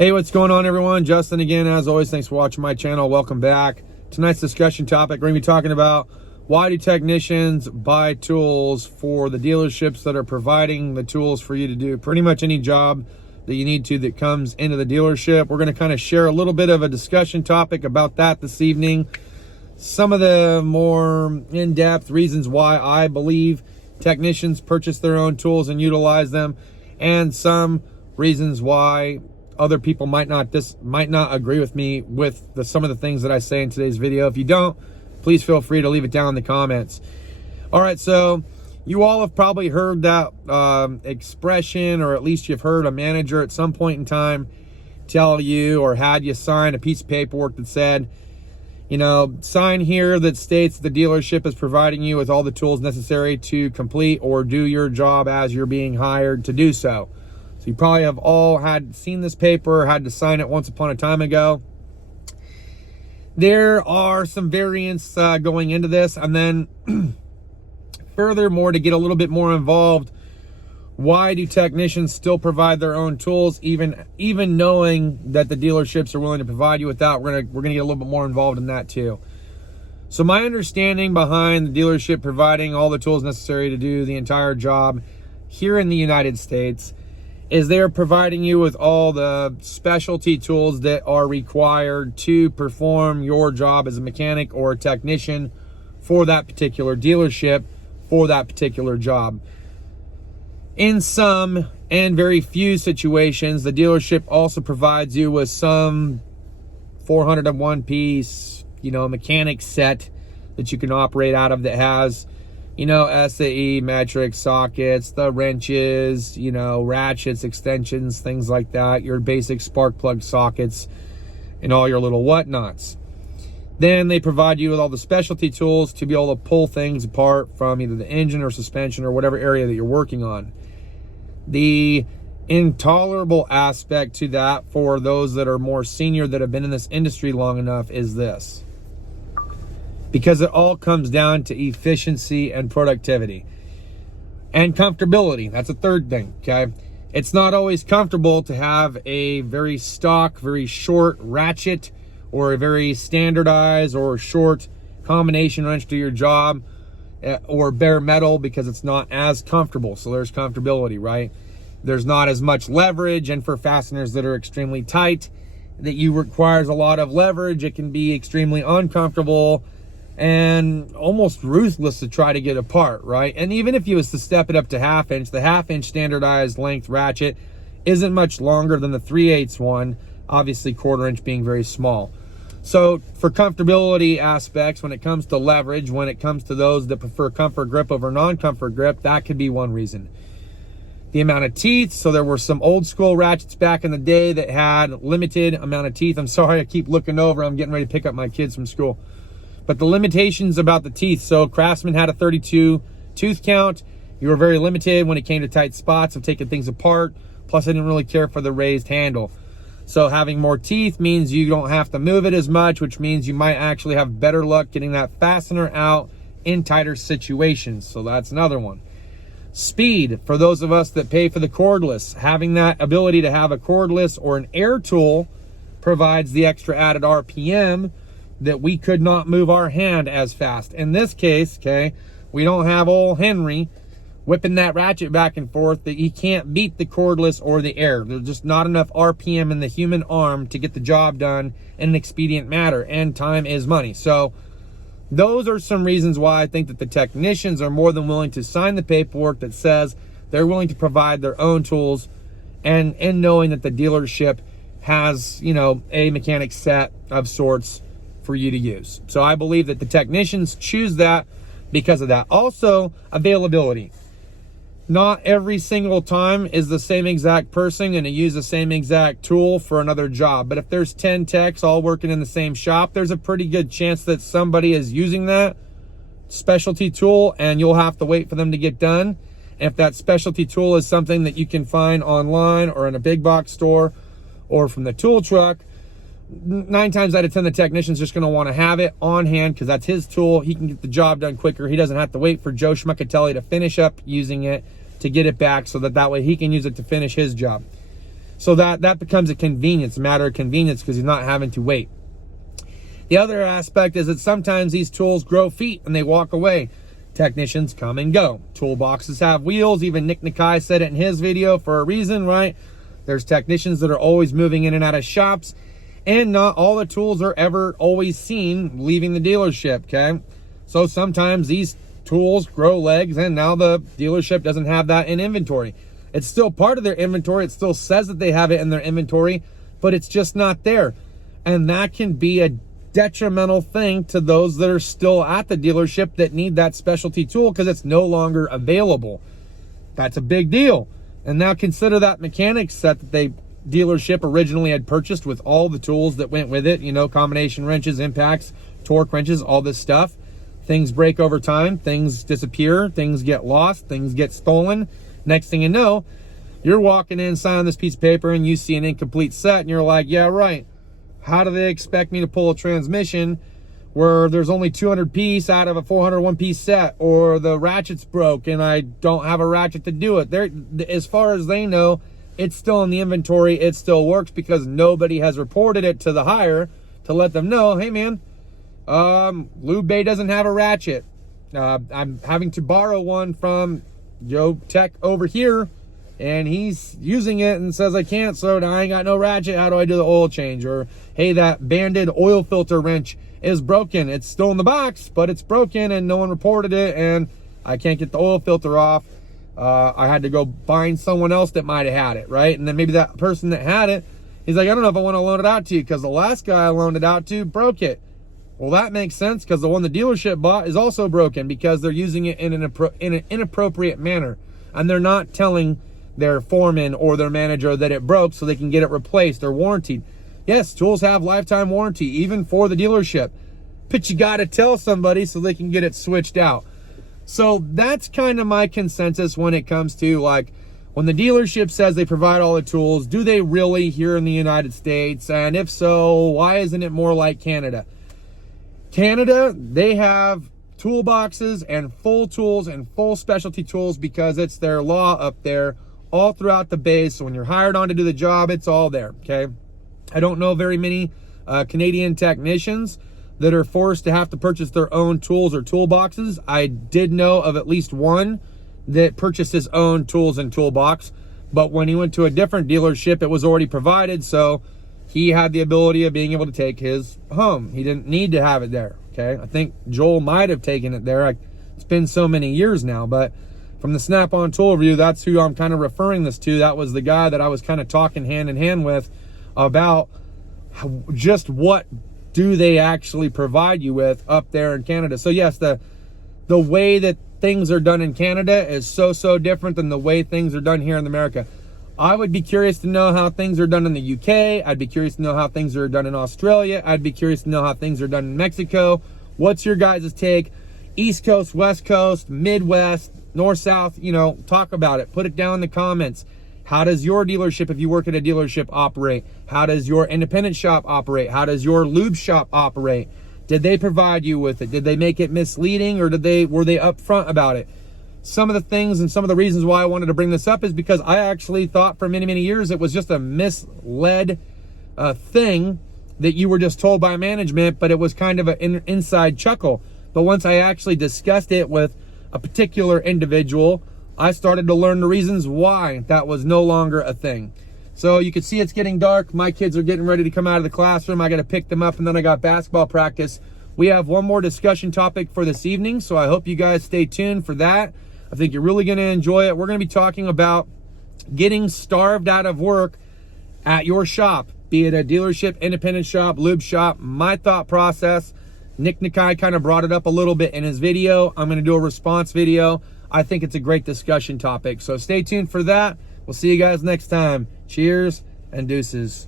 Hey, what's going on, everyone? Justin again, as always. Thanks for watching my channel. Welcome back. Tonight's discussion topic, we're going to be talking about why do technicians buy tools for the dealerships that are providing the tools for you to do pretty much any job that you need to that comes into the dealership. We're going to kind of share a little bit of a discussion topic about that this evening. Some of the more in-depth reasons why I believe technicians purchase their own tools and utilize them, and some reasons why other people might not agree with me with some of the things that I say in today's video. If you don't, please feel free to leave it down in the comments. All right, so you all have probably heard that expression, or at least you've heard a manager at some point in time tell you or had you sign a piece of paperwork that said, you know, sign here that states the dealership is providing you with all the tools necessary to complete or do your job as you're being hired to do so. So you probably have all seen this paper, had to sign it once upon a time ago. There are some variants going into this, and then furthermore, to get a little bit more involved, why do technicians still provide their own tools, even knowing that the dealerships are willing to provide you with that? We're gonna get a little bit more involved in that too. So my understanding behind the dealership providing all the tools necessary to do the entire job here in the United States is they're providing you with all the specialty tools that are required to perform your job as a mechanic or a technician for that particular dealership, for that particular job. In some and very few situations, the dealership also provides you with some 401 piece, mechanic set that you can operate out of that has, SAE, metric sockets, the wrenches, ratchets, extensions, things like that, your basic spark plug sockets, and all your little whatnots. Then they provide you with all the specialty tools to be able to pull things apart from either the engine or suspension or whatever area that you're working on. The intolerable aspect to that for those that are more senior that have been in this industry long enough is this. Because it all comes down to efficiency and productivity and comfortability. That's a third thing, okay? It's not always comfortable to have a very stock, very short ratchet or a very standardized or short combination wrench to your job, or bare metal, because it's not as comfortable. So there's comfortability, right? There's not as much leverage, and for fasteners that are extremely tight, that requires a lot of leverage, it can be extremely uncomfortable and almost ruthless to try to get apart, right? And even if you was to step it up to half inch, the half-inch standardized length ratchet isn't much longer than the 3/8 one, obviously quarter inch being very small. So for comfortability aspects, when it comes to leverage, when it comes to those that prefer comfort grip over non-comfort grip, that could be one reason. The amount of teeth, so there were some old school ratchets back in the day that had limited amount of teeth. I'm sorry, I keep looking over, I'm getting ready to pick up my kids from school. But the limitations about the teeth, so Craftsman had a 32 tooth count. You were very limited when it came to tight spots of taking things apart. Plus, I didn't really care for the raised handle. So having more teeth means you don't have to move it as much, which means you might actually have better luck getting that fastener out in tighter situations. So that's another one. Speed, for those of us that pay for the cordless, having that ability to have a cordless or an air tool provides the extra added RPM that we could not move our hand as fast. In this case, okay, we don't have old Henry whipping that ratchet back and forth, that he can't beat the cordless or the air. There's just not enough RPM in the human arm to get the job done in an expedient manner, and time is money. So those are some reasons why I think that the technicians are more than willing to sign the paperwork that says they're willing to provide their own tools, and knowing that the dealership has, a mechanic set of sorts for you to use. So I believe that the technicians choose that because of that. Also, availability. Not every single time is the same exact person going to use the same exact tool for another job. But if there's 10 techs all working in the same shop, there's a pretty good chance that somebody is using that specialty tool, and you'll have to wait for them to get done. And if that specialty tool is something that you can find online or in a big box store or from the tool truck, 9 times out of 10, the technician's just going to want to have it on hand because that's his tool. He can get the job done quicker. He doesn't have to wait for Joe Schmuckatelli to finish up using it to get it back, so that way he can use it to finish his job. So that becomes a convenience, a matter of convenience, because you're not having to wait. The other aspect is that sometimes these tools grow feet and they walk away. Technicians come and go. Toolboxes have wheels. Even Nick Nakai said it in his video for a reason, right? There's technicians that are always moving in and out of shops, and not all the tools are ever always seen leaving the dealership, okay? So sometimes these tools grow legs, and now the dealership doesn't have that in inventory. It's still part of their inventory. It still says that they have it in their inventory, but it's just not there. And that can be a detrimental thing to those that are still at the dealership that need that specialty tool because it's no longer available. That's a big deal. And now consider that mechanic set that the dealership originally had purchased with all the tools that went with it, you know, combination wrenches, impacts, torque wrenches, all this stuff. Things break over time, things disappear, things get lost, things get stolen. Next thing you know, you're walking in, signing this piece of paper, and you see an incomplete set, and you're like, yeah, right. How do they expect me to pull a transmission where there's only 200 piece out of a 401 piece set, or the ratchet's broke and I don't have a ratchet to do it? As far as they know, it's still in the inventory. It still works because nobody has reported it to the hire to let them know, hey man, Lube Bay doesn't have a ratchet. I'm having to borrow one from Joe Tech over here, and he's using it and says I can't, so now I ain't got no ratchet. How do I do the oil change? Or, hey, that banded oil filter wrench is broken. It's still in the box, but it's broken and no one reported it, and I can't get the oil filter off. I had to go find someone else that might have had it, right? And then maybe that person that had it, he's like, I don't know if I want to loan it out to you because the last guy I loaned it out to broke it. Well, that makes sense because the one the dealership bought is also broken because they're using it in an inappropriate manner, and they're not telling their foreman or their manager that it broke so they can get it replaced or warranted. Yes, tools have lifetime warranty, even for the dealership, but you got to tell somebody so they can get it switched out. So that's kind of my consensus when it comes to, like, when the dealership says they provide all the tools, do they really here in the United States? And if so, why isn't it more like Canada? Canada, they have toolboxes and full tools and full specialty tools because it's their law up there all throughout the base. So when you're hired on to do the job, it's all there, okay? I don't know very many Canadian technicians that are forced to have to purchase their own tools or toolboxes. I did know of at least one that purchased his own tools and toolbox, but when he went to a different dealership, it was already provided, so he had the ability of being able to take his home. He didn't need to have it there, okay? I think Joel might have taken it there. It's been so many years now, but from the Snap-on Tool Review, that's who I'm kind of referring this to. That was the guy that I was kind of talking hand in hand with about just what do they actually provide you with up there in Canada. So yes, the way that things are done in Canada is so different than the way things are done here in America. I would be curious to know how things are done in the UK. I'd be curious to know how things are done in Australia. I'd be curious to know how things are done in Mexico. What's your guys' take? East Coast, West Coast, Midwest, North, South, you know, talk about it. Put it down in the comments. How does your dealership, if you work at a dealership, operate? How does your independent shop operate? How does your lube shop operate? Did they provide you with it? Did they make it misleading, or were they upfront about it? Some of the things and some of the reasons why I wanted to bring this up is because I actually thought for many years it was just a misled thing that you were just told by management, but it was kind of an inside chuckle. But once I actually discussed it with a particular individual, I started to learn the reasons why that was no longer a thing. So you can see it's getting dark. My kids are getting ready to come out of the classroom. I got to pick them up, and then I got basketball practice. We have one more discussion topic for this evening, so I hope you guys stay tuned for that. I think you're really going to enjoy it. We're going to be talking about getting starved out of work at your shop, be it a dealership, independent shop, lube shop. My thought process, Nick Nakai kind of brought it up a little bit in his video. I'm going to do a response video. I think it's a great discussion topic, so stay tuned for that. We'll see you guys next time. Cheers and deuces.